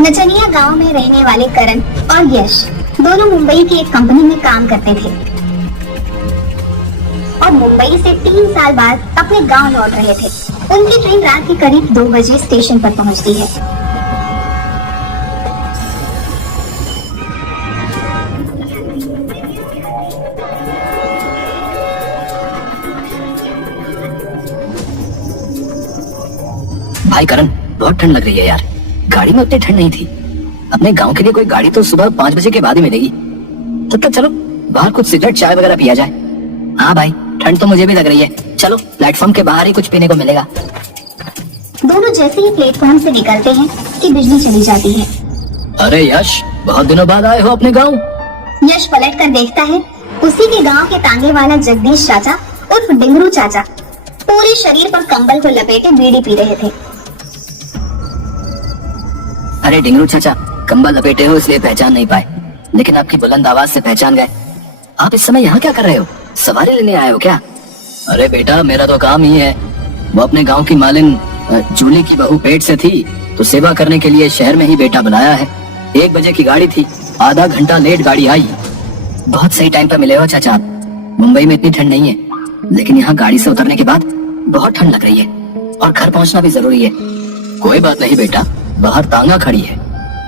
नचनिया गांव में रहने वाले करण और यश दोनों मुंबई की एक कंपनी में काम करते थे और मुंबई से 3 साल बाद अपने गांव लौट रहे थे। उनकी ट्रेन रात के करीब 2 बजे स्टेशन पर पहुंचती है। भाई करण, बहुत ठंड लग रही है यार। गाड़ी में उतनी ठंड नहीं थी। अपने गांव के लिए कोई गाड़ी तो सुबह 5 बजे के बाद ही मिलेगी। तब तक चलो बाहर कुछ सिगरेट चाय वगैरह पिया जाए। हाँ भाई, ठंड तो मुझे भी लग रही है। चलो प्लेटफॉर्म के बाहर ही कुछ पीने को मिलेगा। दोनों जैसे ही प्लेटफॉर्म से निकलते हैं कि बिजली चली जाती है। अरे यश, बहुत दिनों बाद आए हो अपने गाँव। यश पलट कर देखता है, उसी के गांव के तांगे वाला जगदीश चाचा उर्फ डिंगरू चाचा पूरे शरीर पर कंबल को लपेटे बीड़ी पी रहे थे। अरे डिंगरू चाचा, कंबल लपेटे हो इसलिए पहचान नहीं पाए, लेकिन आपकी बुलंद आवाज से पहचान गए। आप इस समय यहाँ क्या कर रहे हो? सवारी लेने आए हो क्या? अरे बेटा, मेरा तो काम ही है। वो अपने गांव की मालिन जूली की बहू पेट से थी, तो सेवा करने के लिए शहर में ही बेटा बुलाया है। 1 बजे की गाड़ी थी, आधा घंटा लेट गाड़ी आई। बहुत सही टाइम पर मिले हो चाचा। मुंबई में इतनी ठंड नहीं है, लेकिन यहाँ गाड़ी से उतरने के बाद बहुत ठंड लग रही है और घर पहुँचना भी जरूरी है। कोई बात नहीं बेटा, बाहर तांगा खड़ी है।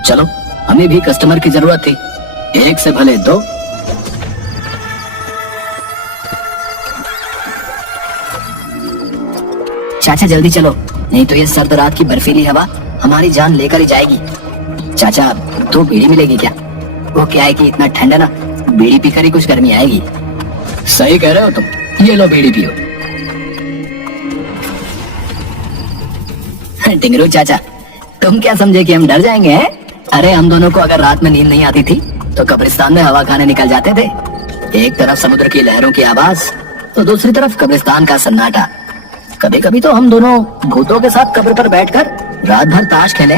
चलो, हमें भी कस्टमर की जरूरत थी, 1 से भले 2। चाचा जल्दी चलो, नहीं तो ये सर्द रात की बर्फीली हवा हमारी जान लेकर ही जाएगी। चाचा 2 बीड़ी मिलेगी क्या? वो क्या है कि इतना ठंड है ना, बीड़ी पीकर ही कुछ गर्मी आएगी। सही कह रहे हो तुम, ये लो बीड़ी पियो। टिंगरू चाचा, तुम क्या समझे कि हम डर जाएंगे हैं? अरे हम दोनों को अगर रात में नींद नहीं आती थी तो कब्रिस्तान में हवा खाने निकल जाते थे। एक तरफ समुद्र की लहरों की आवाज तो दूसरी तरफ कब्रिस्तान का सन्नाटा। कभी कभी तो हम दोनों भूतों के साथ कब्र पर बैठकर रात भर ताश खेले,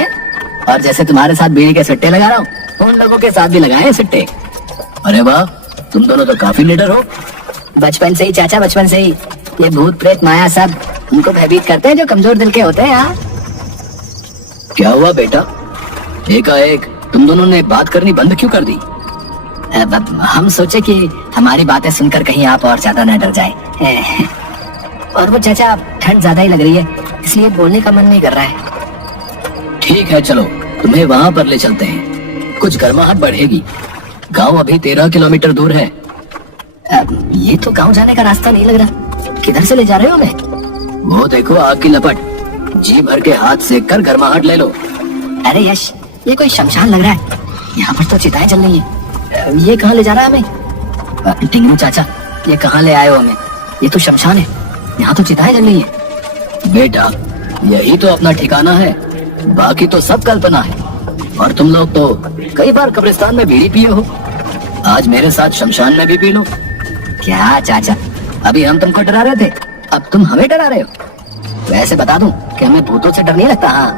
और जैसे तुम्हारे साथ बीड़ी के सिट्टे लगा रहा हूँ, उन लोगों के साथ भी लगाए सिट्टे। अरे वाह, तुम दोनों तो काफी निडर हो। बचपन से ही चाचा, बचपन से ही। ये भूत प्रेत माया सब उनको भयभीत करते हैं जो कमजोर दिल के होते हैं। यार क्या हुआ बेटा? एकाएक तुम दोनों ने बात करनी बंद क्यों कर दी? हम सोचे कि हमारी बातें सुनकर कहीं आप और ज्यादा न डर जाए। और वो चाचा, ठंड ज्यादा ही लग रही है, इसलिए बोलने का मन नहीं कर रहा है। ठीक है, चलो तुम्हें वहाँ पर ले चलते हैं, कुछ गर्माहट बढ़ेगी। गांव अभी 13 किलोमीटर दूर है। ये तो गांव जाने का रास्ता नहीं लग रहा। किधर से ले जा रहे हो हमें? वो देखो आग की लपट, जी भर के हाथ सेक कर गर्माहट ले लो। अरे यश, ये कोई शमशान लग रहा है। यहाँ पर तो चिताएं जल रही हैं। ये कहाँ ले जा रहा है हमें? टिंगरू चाचा, ये कहाँ ले आए हो हमें? ये तो शमशान है, यहाँ तो चिताएं जल रही हैं। बेटा, यही तो अपना ठिकाना है, बाकी तो सब कल्पना है। और तुम लोग तो कई बार कब्रिस्तान में बीड़ी पिए हो, आज मेरे साथ शमशान में भी पी लो। क्या चाचा, अभी हम तुमको डरा रहे थे, अब तुम हमें डरा रहे हो? वैसे बता दूं कि हमें भूतों से डर नहीं लगता। हाँ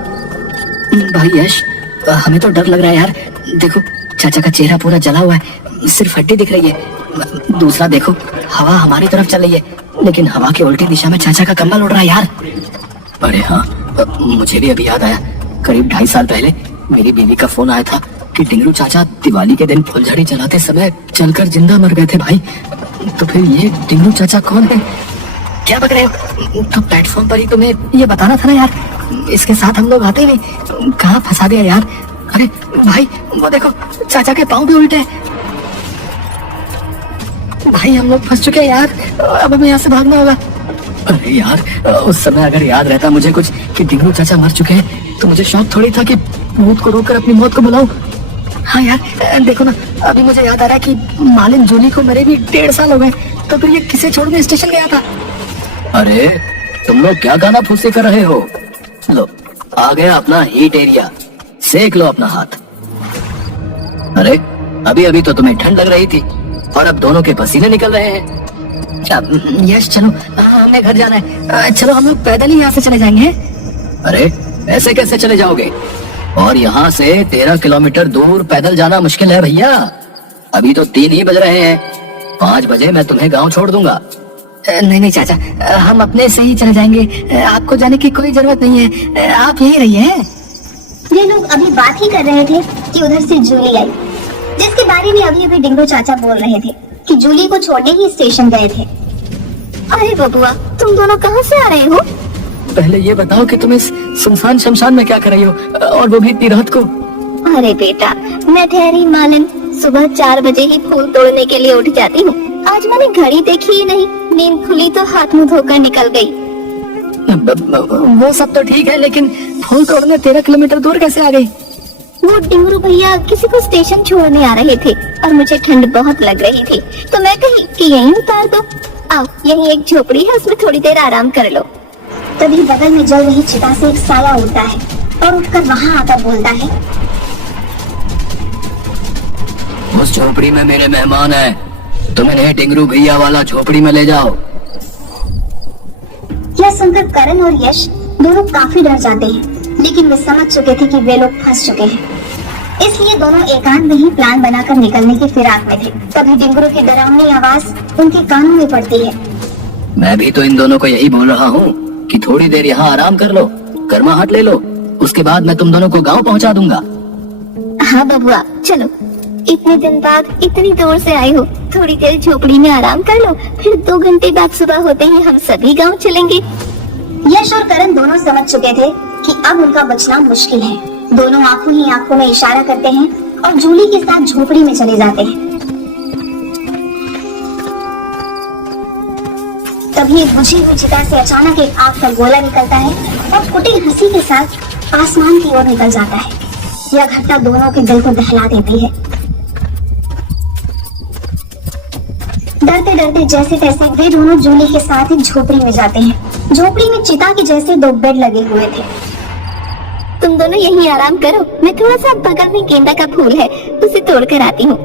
भाई यश, हमें तो डर लग रहा है यार। देखो, चाचा का चेहरा पूरा जला हुआ है, सिर्फ हड्डी दिख रही है। दूसरा देखो, हवा हमारी तरफ चल रही है, लेकिन हवा के उल्टी दिशा में चाचा का कंबल उड़ रहा है यार। अरे हाँ, मुझे भी अभी याद आया, करीब 2.5 साल पहले मेरी बीवी का फोन आया था कि टिंगरू चाचा दिवाली के दिन फुलझड़ी चलाते समय चलकर जिंदा मर गए थे। भाई, तो फिर ये टिंगरू चाचा कौन है? क्या बक रहे हो? तो प्लेटफॉर्म पर ही तुम्हें ये बताना था ना यार, इसके साथ हम लोग आते नहीं। कहाँ फंसा दिया यार। अरे भाई, वो देखो, चाचा के पाँव भी उल्टे हैं। भाई हम लोग फंस चुके हैं यार, अब हमें यहाँ से भागना होगा। अरे यार, उस समय अगर याद रहता मुझे कुछ कि टिंगरू चाचा मर चुके हैं, तो मुझे शौक थोड़ी था कि भूत को रोककर अपनी मौत को बुलाऊं। हाँ यार, देखो ना, अभी मुझे याद आ रहा है कि मालिन जूली को मरे भी 1.5 साल हो गए, तो फिर ये किसे छोड़ने स्टेशन गया था? अरे तुम लोग क्या गाना फूसी कर रहे हो? लो, आ गया अपना हीट एरिया, सेक लो अपना हाथ। अरे अभी अभी तो तुम्हें ठंड लग रही थी और अब दोनों के पसीने निकल रहे हैं। यश चलो, हमें घर जाना है। चलो हम लोग पैदल ही यहाँ से चले जाएंगे। अरे ऐसे कैसे चले जाओगे? और यहाँ से 13 किलोमीटर दूर पैदल जाना मुश्किल है भैया। अभी तो 3 ही बज रहे हैं, 5 बजे मैं तुम्हें गांव छोड़ दूंगा। नहीं नहीं चाचा, हम अपने से ही चले जाएंगे, आपको जाने की कोई जरूरत नहीं है, आप यहीं रहिए। ये लोग अभी बात ही कर रहे थे कि उधर से जूली आई, जिसके बारे में अभी अभी डिंगो चाचा बोल रहे थे कि जूली को छोड़ने ही स्टेशन गए थे। अरे बबुआ, तुम दोनों कहाँ से आ रहे हो? पहले ये बताओ कि तुम इस सुनसान शमशान में क्या कर रही हो, और वो भी इतनी रात को? अरे बेटा, मैं ठहरी मालन सुबह 4 बजे ही फूल तोड़ने के लिए उठ जाती हूँ। आज मैंने घड़ी देखी ही नहीं, नींद खुली तो हाथ मुंह धोकर निकल गई। वो सब तो ठीक है, लेकिन फूल तोड़ने 13 किलोमीटर दूर कैसे आ गई? वो डिंगरू भैया किसी को स्टेशन छोड़ने आ रहे थे और मुझे ठंड बहुत लग रही थी, तो मैं कही कि यहीं उतार दो। आओ, यहीं एक झोपड़ी है, उसमें थोड़ी देर आराम कर लो। तभी बगल में जल रही चिता से एक साया उड़ता है और उठकर वहाँ आकर बोलता है, उस झोपड़ी में मेरे मेहमान है, तुम इन्हें डिंगरू भैया वाला झोपड़ी में ले जाओ। यह सुनकर करण और यश दोनों काफी डर जाते हैं, लेकिन वे समझ चुके थे कि वे लोग फंस चुके हैं, इसलिए दोनों एकांत में ही प्लान बनाकर निकलने की फिराक में थे। तभी डिंगरू की डरावनी आवाज उनके कानों में पड़ती है। मैं भी तो इन दोनों को यही बोल रहा हूँ कि थोड़ी देर यहाँ आराम कर लो, गर्माहट ले लो, उसके बाद मैं तुम दोनों को गाँव पहुँचा दूंगा। हाँ बबुआ, चलो, इतने दिन बाद इतनी दूर से आए हो, थोड़ी देर झोपड़ी में आराम कर लो, फिर 2 घंटे बाद सुबह होते ही हम सभी गांव चलेंगे। यश और करण दोनों समझ चुके थे कि अब उनका बचना मुश्किल है। दोनों आंखों ही आंखों में इशारा करते हैं और जूली के साथ झोपड़ी में चले जाते हैं। तभी बुझी हुई चिता से अचानक एक आग का गोला निकलता है और कुटिल हंसी के साथ आसमान की ओर निकल जाता है। यह घटना दोनों के दिल को दहला देती है। डरते डरते जैसे तैसे वे दोनों जूली के साथ एक झोपड़ी में जाते हैं। झोपड़ी में चिता के जैसे 2 बेड लगे हुए थे। तुम दोनों यहीं आराम करो, मैं थोड़ा सा बगल में गेंदा का फूल है, उसे तोड़ कर आती हूँ।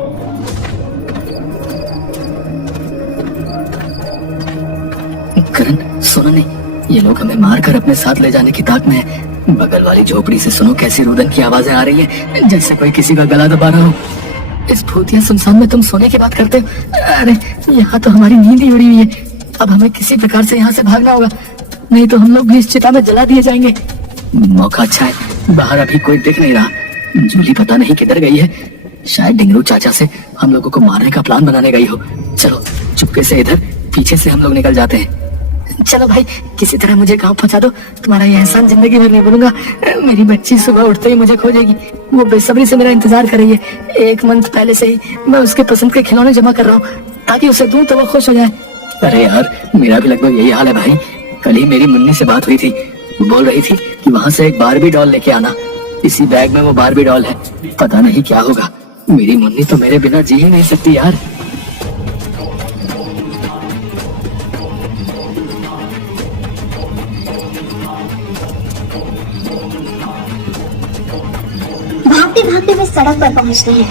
करण, सुनो नहीं, ये लोग हमें मारकर अपने साथ ले जाने की ताक में है। बगल वाली झोपड़ी से सुनो कैसी रुदन की आवाजें आ रही है, जैसे कोई किसी का गला दबा रहा हो। इस भूतिया सुनसान में तुम सोने की बात करते हो? अरे यहाँ तो हमारी नींद ही उड़ी हुई है। अब हमें किसी प्रकार से यहाँ से भागना होगा, नहीं तो हम लोग भी इस चिता में जला दिए जाएंगे। मौका अच्छा है, बाहर अभी कोई दिख नहीं रहा। जूली पता नहीं किधर गई है, शायद डिंगरू चाचा से हम लोगों को मारने का प्लान बनाने गई हो। चलो चुपके से इधर पीछे से हम लोग निकल जाते हैं। चलो भाई, किसी तरह मुझे गांव पहुंचा दो, तुम्हारा ये एहसान जिंदगी भर नहीं भूलूंगा। मेरी बच्ची सुबह उठते ही मुझे खोजेगी, वो बेसब्री से मेरा इंतजार कर रही है। 1 मंथ पहले से ही मैं उसके पसंद के खिलौने जमा कर रहा हूँ ताकि उसे दूं तो वो खुश हो जाए। अरे यार, मेरा भी लगभग यही हाल है भाई। कल ही मेरी मुन्नी से बात हुई थी, वो बोल रही थी कि वहाँ से एक बारबी डॉल लेके आना, इसी बैग में वो बारबी डॉल है। पता नहीं क्या होगा, मेरी मुन्नी तो मेरे बिना जी ही नहीं सकती यार। भागते भागते वे सड़क पर पहुंचते हैं।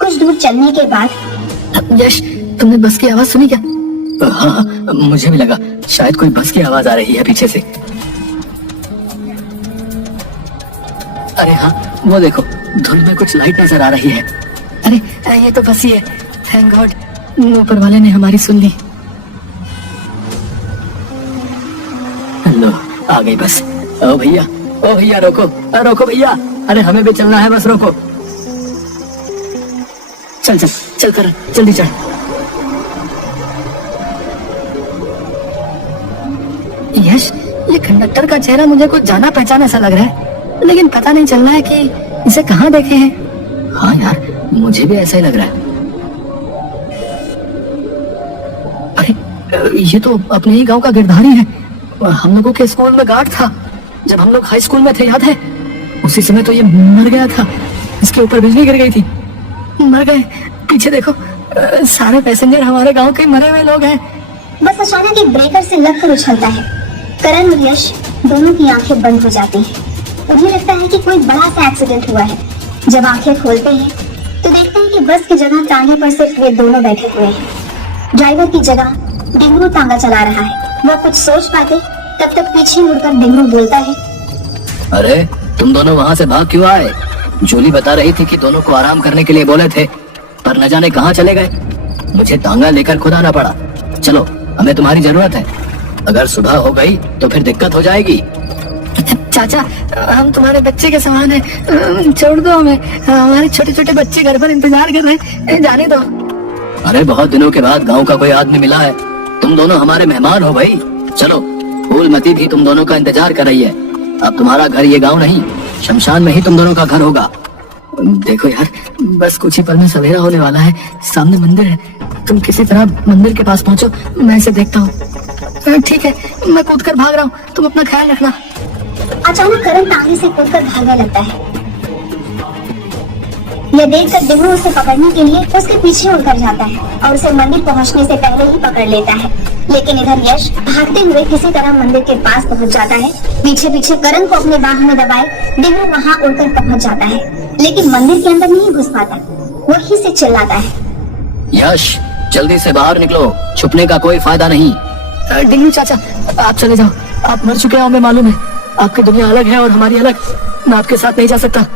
कुछ दूर चलने के बाद यश, तुमने बस की आवाज सुनी क्या? हाँ, मुझे भी लगा शायद कोई बस की आवाज आ रही है पीछे से। अरे हाँ, वो देखो, धुंध में कुछ लाइट नजर आ रही है। अरे ये तो बस ही है। थैंक गॉड, ऊपर वाले ने हमारी सुन ली। लो, आ गई बस। ओ भैया रोको, रोको भैया, अरे हमें भी चलना है, बस रोको। चल चल चल कर, जल्दी चढ़। यश, ये कंडक्टर का चेहरा मुझे कुछ जाना पहचाना सा लग रहा है, लेकिन पता नहीं चल रहा है कि इसे कहाँ देखे हैं। हाँ यार, मुझे भी ऐसा ही लग रहा है। अरे ये तो अपने ही गांव का गिरधारी है। हम लोगों के स्कूल में गार्ड था जब हम लोग हाई स्कूल में थे, याद है? उसी समय तो ये मर गया था, इसके ऊपर बिजली गिर गई थी, मर गए। पीछे देखो, सारे पैसेंजर हमारे गांव के मरे हुए लोग हैं। बस अचानक एक ब्रेकर से लगकर उछलता है। करण और यश दोनों की आंखें बंद हो जाती हैं। उन्हें लगता है कि कोई बड़ा सा एक्सीडेंट हुआ है। जब आंखें खोलते हैं तो देखते हैं कि बस की जगह टांगे पर सिर्फ वे दोनों बैठे हुए हैं। ड्राइवर की जगह डिंगरू टांगा चला रहा है। वह कुछ सोच पाते तब तक पीछे मुड़कर डिंगरू बोलता है, अरे तुम दोनों वहाँ से भाग क्यों आए? जूली बता रही थी कि दोनों को आराम करने के लिए बोले थे, पर न जाने कहाँ चले गए। मुझे टांगा लेकर खुद आना पड़ा। चलो, हमें तुम्हारी जरूरत है, अगर सुबह हो गई तो फिर दिक्कत हो जाएगी। चाचा, हम तुम्हारे बच्चे के समान हैं, छोड़ दो हमें, हमारे छोटे छोटे बच्चे घर पर इंतजार कर रहे हैं, जाने दो। अरे बहुत दिनों के बाद गांव का कोई आदमी मिला है, तुम दोनों हमारे मेहमान हो भाई। चलो, फूलमती भी तुम दोनों का इंतजार कर रही है। अब तुम्हारा घर ये गांव नहीं, शमशान में ही तुम दोनों का घर होगा। देखो यार, बस कुछ ही पल में सवेरा होने वाला है, सामने मंदिर है, तुम किसी तरह मंदिर के पास पहुंचो, मैं इसे देखता हूँ। ठीक है, मैं कूद कर भाग रहा हूँ, तुम अपना ख्याल रखना। अचानक करण टांगे से कूदकर भागने लगता है। यह देखकर डिंगरू उसे पकड़ने के लिए उसके पीछे उड़कर जाता है और उसे मंदिर पहुंचने से पहले ही पकड़ लेता है। लेकिन इधर यश भागते हुए किसी तरह मंदिर के पास पहुंच जाता है। पीछे पीछे करण को अपने बाह में दबाए डिंगरू वहां उड़कर पहुंच जाता है, लेकिन मंदिर के अंदर नहीं घुस पाता। वही से चिल्लाता है, यश जल्दी से बाहर निकलो, छुपने का कोई फायदा नहीं। डिंगरू चाचा, आप चले जाओ, आप मर चुके हैं, हमें मालूम है। आपकी दुनिया अलग है और हमारी अलग, मैं आपके साथ नहीं जा सकता।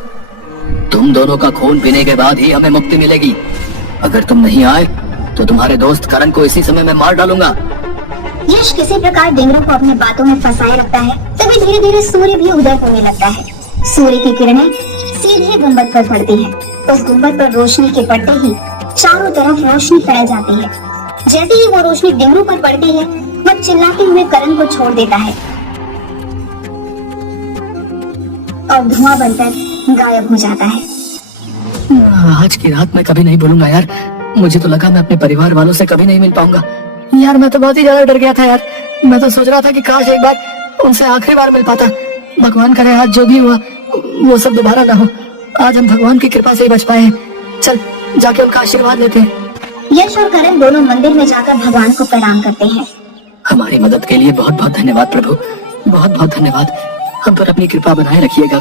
तुम दोनों का खून पीने के बाद ही हमें मुक्ति मिलेगी। अगर तुम नहीं आए तो तुम्हारे दोस्त करण को इसी समय मैं मार डालूंगा। यश किसी प्रकार डिंगरू को अपनी बातों में फंसाए रखता है। तभी धीरे धीरे सूर्य भी उदय होने लगता है। सूर्य की किरणें सीधे गुंबद पर पड़ती है। उस गुंबद पर रोशनी के पड़ते ही चारों तरफ रोशनी फैल जाती है। जैसे ही वो रोशनी डिंगरू पर पड़ती है, वह चिल्लाते हुए करण को छोड़ देता है और धुआं बनकर गायब हो जाता है। आज की रात मैं कभी नहीं भूलूंगा यार, मुझे तो लगा मैं अपने परिवार वालों से कभी नहीं मिल पाऊंगा। यार मैं तो बहुत ही ज्यादा डर गया था यार, मैं तो सोच रहा था कि काश एक बार उनसे आखिरी बार मिल पाता। भगवान करे आज जो भी हुआ वो सब दोबारा ना हो। आज हम भगवान की कृपा से ही बच पाए हैं। चल जाके उनका आशीर्वाद लेते हैं। यश और करण दोनों मंदिर में जाकर भगवान को प्रणाम करते हैं। हमारी मदद के लिए बहुत बहुत धन्यवाद प्रभु, बहुत बहुत धन्यवाद। हम पर अपनी कृपा बनाए रखिएगा।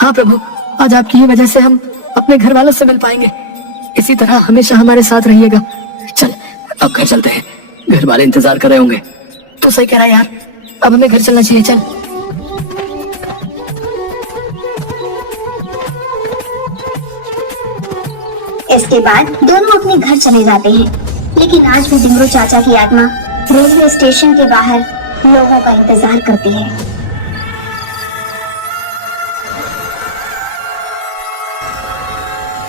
हाँ प्रभु, आज आपकी ही वजह से हम अपने घर वालों से मिल पाएंगे। इसी तरह हमेशा हमारे साथ रहिएगा। चल अब घर चलते हैं, घर वाले इंतजार कर रहे होंगे। तो सही कह रहा है यार, अब हमें घर चलना चाहिए। चल। इसके बाद दोनों अपने घर चले जाते हैं। लेकिन आज भी डिंगरू चाचा की आत्मा रेलवे स्टेशन के बाहर लोगों का इंतजार करती है।